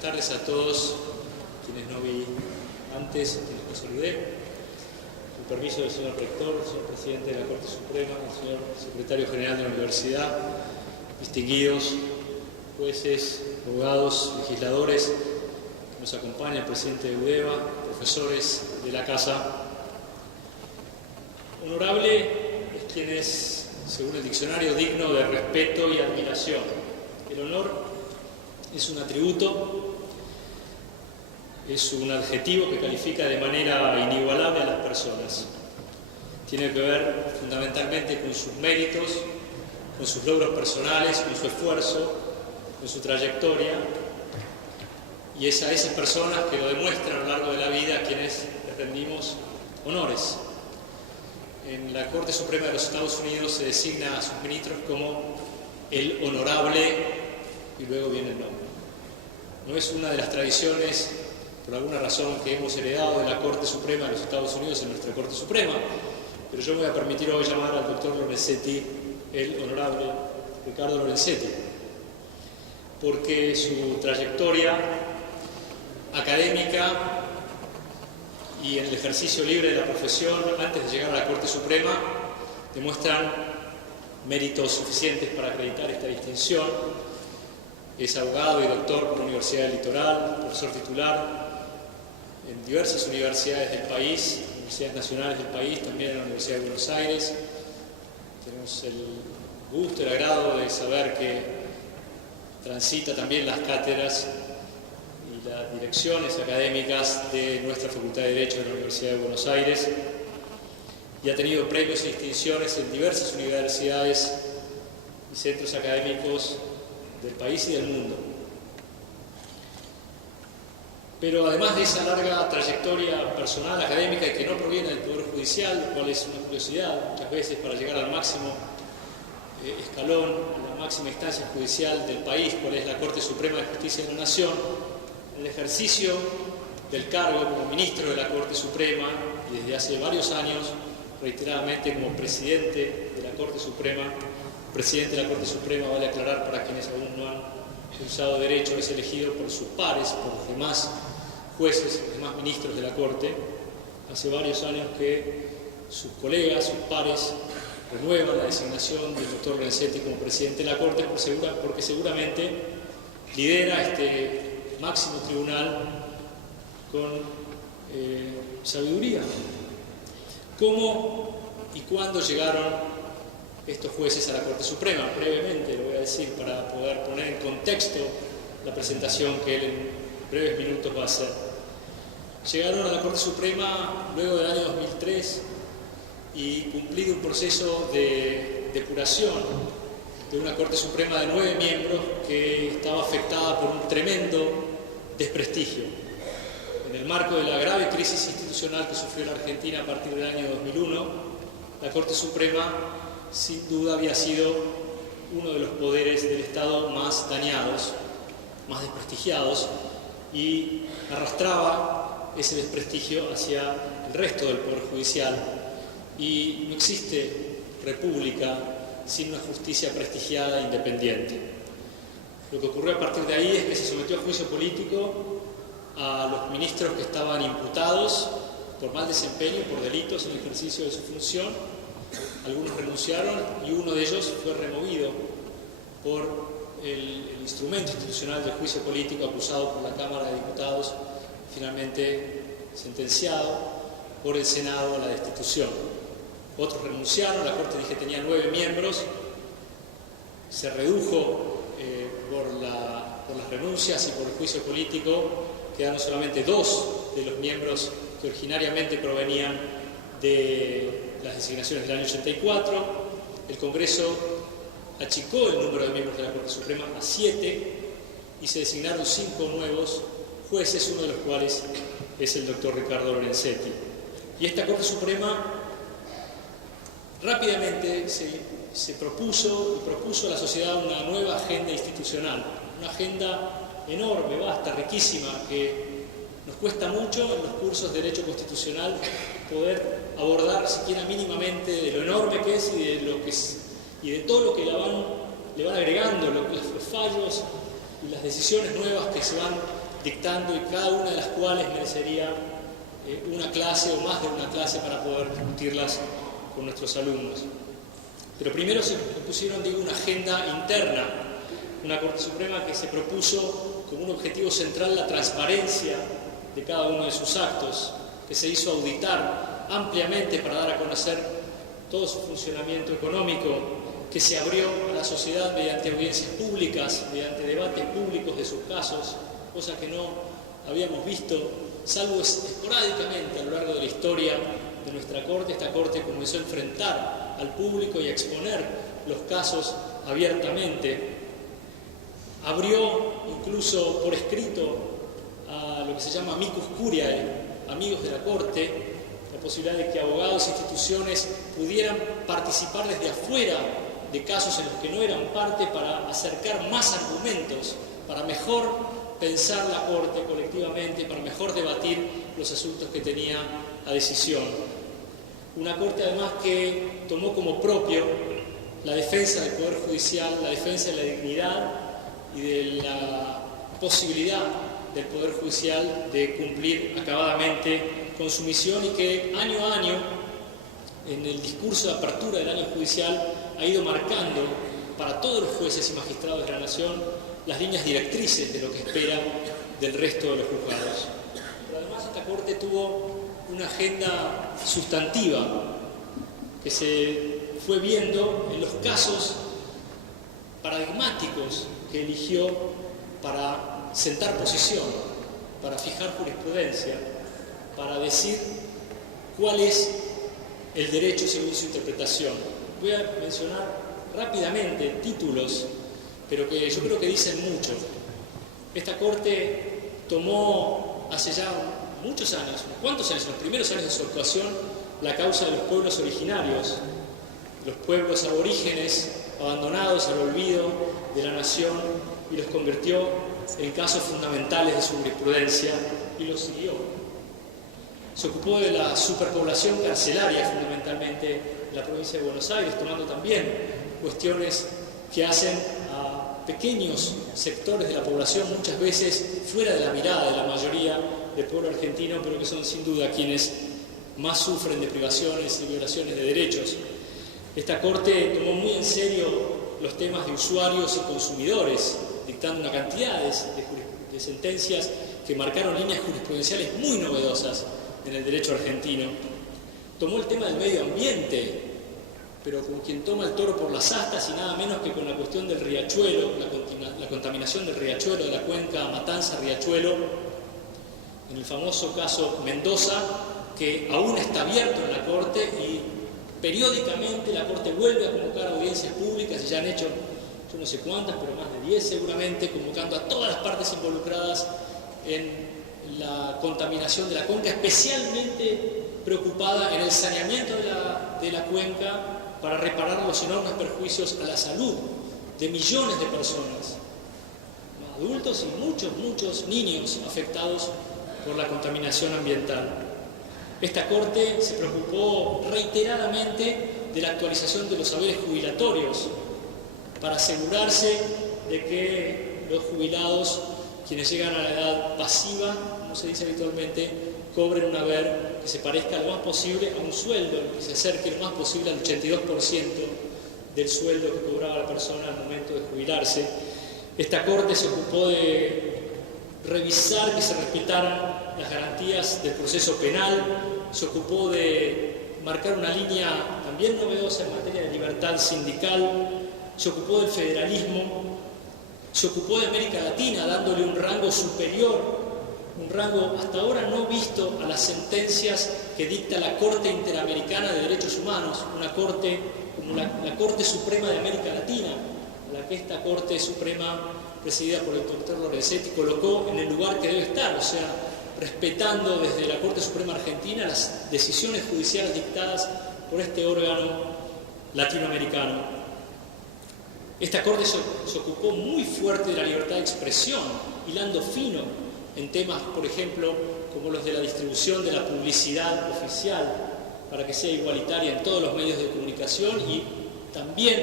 tardes a todos quienes no vi antes, quienes no saludé. Con permiso del señor rector, señor presidente de la Corte Suprema, el señor secretario general de la Universidad, distinguidos jueces, abogados, legisladores que nos acompañan, el presidente de UDEVA, profesores de la Casa. Honorable es quien es, según el diccionario, digno de respeto y admiración. El honor es un atributo, es un adjetivo que califica de manera inigualable a las personas. Tiene que ver fundamentalmente con sus méritos, con sus logros personales, con su esfuerzo, con su trayectoria, y es a esas personas que lo demuestran a lo largo de la vida a quienes les rendimos honores. En la Corte Suprema de los Estados Unidos se designa a sus ministros como el honorable y luego viene el nombre. No es una de las tradiciones, por alguna razón, que hemos heredado de la Corte Suprema de los Estados Unidos en nuestra Corte Suprema, pero yo me voy a permitir hoy llamar al doctor Lorenzetti el honorable Ricardo Lorenzetti, porque su trayectoria académica y en el ejercicio libre de la profesión antes de llegar a la Corte Suprema demuestran méritos suficientes para acreditar esta distinción. Es abogado y doctor por la Universidad del Litoral, profesor titular en diversas universidades del país, universidades nacionales del país, también en la Universidad de Buenos Aires. Tenemos el gusto, el agrado de saber que transita también las cátedras y las direcciones académicas de nuestra Facultad de Derecho de la Universidad de Buenos Aires y ha tenido premios y distinciones en diversas universidades y centros académicos del país y del mundo. Pero además de esa larga trayectoria personal, académica y que no proviene del Poder Judicial, lo cual es una curiosidad muchas veces para llegar al máximo escalón, a la máxima instancia judicial del país, cual es la Corte Suprema de Justicia de la Nación, el ejercicio del cargo como ministro de la Corte Suprema y desde hace varios años reiteradamente como presidente de la Corte Suprema. Presidente de la Corte Suprema, vale aclarar para quienes aún no han cursado derecho, es elegido por sus pares, por los demás jueces, los demás ministros de la Corte. Hace varios años que sus colegas, sus pares, renuevan la designación del doctor Lorenzetti como presidente de la Corte porque seguramente lidera este máximo tribunal con sabiduría. ¿Cómo y cuándo llegaron estos jueces a la Corte Suprema? Brevemente lo voy a decir para poder poner en contexto la presentación que él en breves minutos va a hacer. Llegaron a la Corte Suprema luego del año 2003 y cumplido un proceso de depuración de una Corte Suprema de 9 miembros que estaba afectada por un tremendo desprestigio. En el marco de la grave crisis institucional que sufrió la Argentina a partir del año 2001, la Corte Suprema sin duda había sido uno de los poderes del Estado más dañados, más desprestigiados, y arrastraba ese desprestigio hacia el resto del Poder Judicial. Y no existe república sin una justicia prestigiada e independiente. Lo que ocurrió a partir de ahí es que se sometió a juicio político a los ministros que estaban imputados por mal desempeño, por delitos en el ejercicio de su función. Algunos renunciaron y uno de ellos fue removido por el instrumento institucional del juicio político, acusado por la Cámara de Diputados, finalmente sentenciado por el Senado a la destitución. Otros renunciaron, la Corte dije tenía 9 miembros, se redujo por las renuncias y por el juicio político, quedaron solamente 2 de los miembros que originariamente provenían de las designaciones del año 84, el Congreso achicó el número de miembros de la Corte Suprema a 7 y se designaron 5 nuevos jueces, uno de los cuales es el doctor Ricardo Lorenzetti. Y esta Corte Suprema rápidamente se propuso a la sociedad una nueva agenda institucional, una agenda enorme, vasta, riquísima, que nos cuesta mucho en los cursos de Derecho Constitucional poder abordar siquiera mínimamente de lo enorme que es y de todo lo que le van agregando, los fallos y las decisiones nuevas que se van dictando, y cada una de las cuales merecería una clase o más de una clase para poder discutirlas con nuestros alumnos. Pero primero se propusieron, una agenda interna, una Corte Suprema que se propuso como un objetivo central la transparencia de cada uno de sus actos, que se hizo auditar ampliamente para dar a conocer todo su funcionamiento económico, que se abrió a la sociedad mediante audiencias públicas, mediante debates públicos de sus casos, cosa que no habíamos visto, salvo esporádicamente a lo largo de la historia de nuestra Corte. Esta Corte comenzó a enfrentar al público y a exponer los casos abiertamente. Abrió incluso por escrito a lo que se llama amicus curiae, amigos de la Corte, la posibilidad de que abogados e instituciones pudieran participar desde afuera de casos en los que no eran parte, para acercar más argumentos, para mejor pensar la Corte colectivamente, para mejor debatir los asuntos que tenía a decisión. Una Corte además que tomó como propio la defensa del Poder Judicial, la defensa de la dignidad y de la posibilidad del Poder Judicial de cumplir acabadamente con su misión, y que año a año, en el discurso de apertura del año judicial, ha ido marcando para todos los jueces y magistrados de la Nación las líneas directrices de lo que espera del resto de los juzgados. Pero además esta Corte tuvo una agenda sustantiva que se fue viendo en los casos paradigmáticos que eligió para sentar posición, para fijar jurisprudencia, para decir cuál es el derecho según su interpretación. Voy a mencionar rápidamente títulos, pero que yo creo que dicen mucho. Esta Corte tomó hace ya muchos años, ¿cuántos años? En los primeros años de su actuación, la causa de los pueblos originarios, los pueblos aborígenes abandonados al olvido de la nación, y los convirtió en casos fundamentales de su jurisprudencia, y los siguió. Se ocupó de la superpoblación carcelaria, fundamentalmente en la provincia de Buenos Aires, tomando también cuestiones que hacen a pequeños sectores de la población, muchas veces fuera de la mirada de la mayoría del pueblo argentino, pero que son sin duda quienes más sufren de privaciones y violaciones de derechos. Esta Corte tomó muy en serio los temas de usuarios y consumidores, dictando una cantidad de sentencias que marcaron líneas jurisprudenciales muy novedosas en el derecho argentino. Tomó el tema del medio ambiente, pero como quien toma el toro por las astas, y nada menos que con la cuestión del riachuelo, la contaminación del riachuelo, de la cuenca Matanza-Riachuelo, en el famoso caso Mendoza, que aún está abierto en la Corte, y periódicamente la Corte vuelve a convocar audiencias públicas, y ya han hecho yo no sé cuántas, pero más de 10 seguramente, convocando a todas las partes involucradas en la contaminación de la cuenca, especialmente preocupada en el saneamiento de la cuenca para reparar los enormes perjuicios a la salud de millones de personas, adultos y muchos niños afectados por la contaminación ambiental. Esta Corte se preocupó reiteradamente de la actualización de los saberes jubilatorios para asegurarse de que los jubilados, quienes llegan a la edad pasiva, como se dice habitualmente, cobren un haber que se parezca lo más posible a un sueldo, que se acerque lo más posible al 82% del sueldo que cobraba la persona al momento de jubilarse. Esta Corte se ocupó de revisar que se respetaran las garantías del proceso penal, se ocupó de marcar una línea también novedosa en materia de libertad sindical, se ocupó del federalismo, se ocupó de América Latina, dándole un rango superior, un rango hasta ahora no visto a las sentencias que dicta la Corte Interamericana de Derechos Humanos, una corte como la Corte Suprema de América Latina, a la que esta Corte Suprema, presidida por el doctor Lorenzetti, colocó en el lugar que debe estar, o sea, respetando desde la Corte Suprema Argentina las decisiones judiciales dictadas por este órgano latinoamericano. Esta Corte se ocupó muy fuerte de la libertad de expresión, hilando fino en temas, por ejemplo, como los de la distribución de la publicidad oficial, para que sea igualitaria en todos los medios de comunicación, y también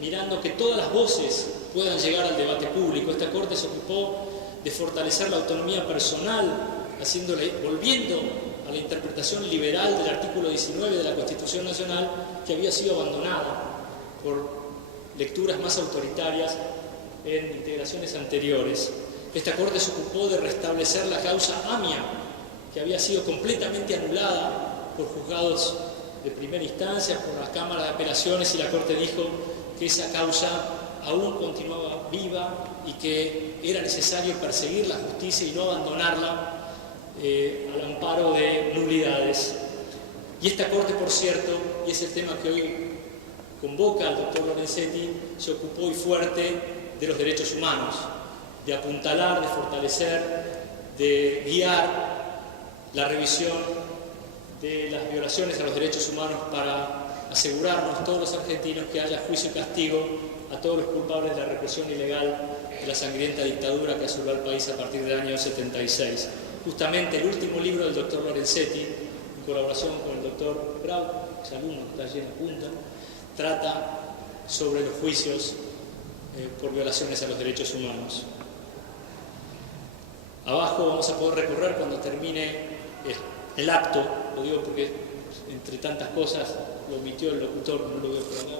mirando que todas las voces puedan llegar al debate público. Esta Corte se ocupó de fortalecer la autonomía personal, volviendo a la interpretación liberal del artículo 19 de la Constitución Nacional, que había sido abandonada por lecturas más autoritarias en integraciones anteriores. Esta Corte se ocupó de restablecer la causa AMIA, que había sido completamente anulada por juzgados de primera instancia, por las cámaras de apelaciones, y la Corte dijo que esa causa aún continuaba viva y que era necesario perseguir la justicia y no abandonarla al amparo de nulidades. Y esta Corte, por cierto, y es el tema que hoy convoca al doctor Lorenzetti, se ocupó y fuerte de los derechos humanos, de apuntalar, de fortalecer, de guiar la revisión de las violaciones a los derechos humanos para asegurarnos todos los argentinos que haya juicio y castigo a todos los culpables de la represión ilegal de la sangrienta dictadura que asoló al país a partir del año 76. Justamente el último libro del doctor Lorenzetti, en colaboración con el doctor Grau, exalumno que está allí en la punta, trata sobre los juicios por violaciones a los derechos humanos. Abajo vamos a poder recorrer cuando termine el acto, lo digo porque entre tantas cosas lo omitió el locutor, no lo veo por acá.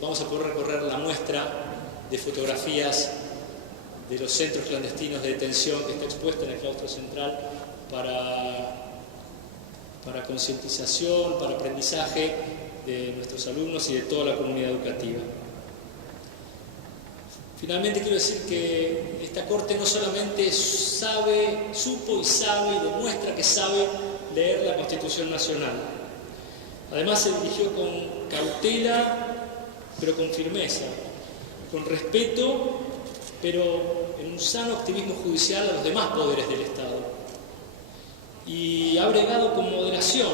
Vamos a poder recorrer la muestra de fotografías de los centros clandestinos de detención que está expuesta en el claustro central para concientización, para aprendizaje de nuestros alumnos y de toda la comunidad educativa. Finalmente quiero decir que esta Corte no solamente supo y sabe y demuestra que sabe leer la Constitución Nacional. Además se dirigió con cautela, pero con firmeza, con respeto, pero en un sano activismo judicial a los demás poderes del Estado. Y ha bregado con moderación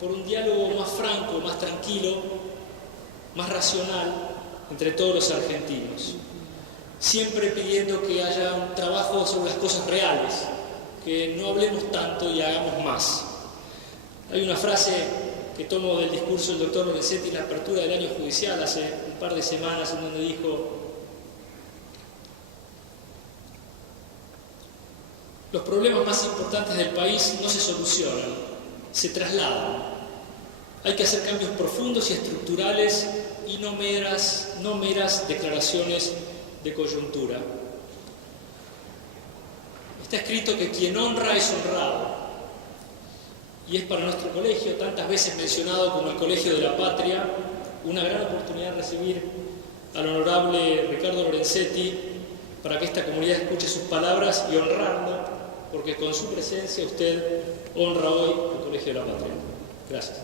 por un diálogo más franco, más tranquilo, más racional entre todos los argentinos. Siempre pidiendo que haya un trabajo sobre las cosas reales, que no hablemos tanto y hagamos más. Hay una frase que tomo del discurso del doctor Lorenzetti en la apertura del año judicial hace un par de semanas, en donde dijo: los problemas más importantes del país no se solucionan, se trasladan. Hay que hacer cambios profundos y estructurales y no meras declaraciones de coyuntura. Está escrito que quien honra es honrado. Y es para nuestro colegio, tantas veces mencionado como el Colegio de la Patria, una gran oportunidad de recibir al honorable Ricardo Lorenzetti para que esta comunidad escuche sus palabras y honrarlo, porque con su presencia usted honra hoy el Colegio de la Patria. Gracias.